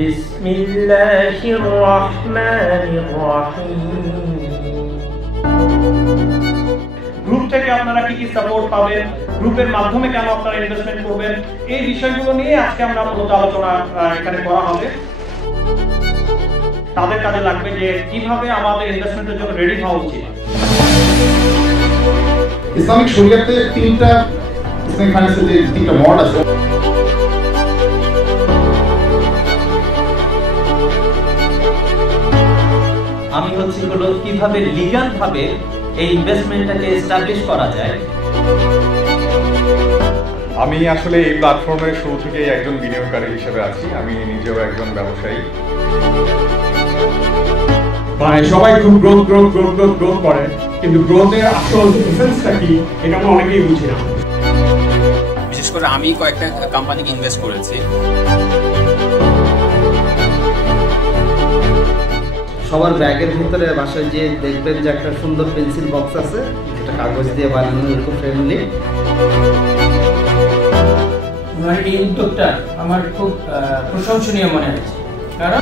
বিসমিল্লাহির রহমানির রহিম। গ্রুপ থেকে আপনারা কি কি সাপোর্ট পাবেন, গ্রুপের মাধ্যমে কেন আপনারা ইনভেস্টমেন্ট করবেন, এই বিষয়গুলো নিয়ে আজকে আমরা মূলত আলোচনা এখানে করা হবে। তাদের কাজে লাগবে যে কিভাবে আমাদের ইনভেস্টমেন্টের জন্য রেডি হওয়া উচিত। ইসলামিক শরিয়াতে তিনটা ইসলামিক ফাইন্যান্সের যে তিনটা মড আছে, আমি হলো কিভাবে লিগ্যাল ভাবে এই ইনভেস্টমেন্টটাকে এস্টাবলিশ করা যায়। আমি আসলে এই প্ল্যাটফর্মের শুরু থেকেই একজন বিনিয়োগকারী হিসেবে আছি। আমি নিজেও একজন ব্যবসায়ী। সবাই খুব গ্রোথ করে, কিন্তু গ্রোথের আসল এসেন্সটা কি এটা আমরা অনেকেই বুঝি না। বিশেষ করে আমি কয়েকটা কোম্পানিকে ইনভেস্ট করেছি। সবার ব্যাগের ভিতরে বাসায় যে দেখবেন যে একটা সুন্দর পেন্সিল বক্স আছে, যেটা কাগজ দিয়ে বানানো, ইকো ফ্রেন্ডলি। এই উদ্যোগটা আমার খুব প্রশংসনীয় মনে হয়েছে, কারণ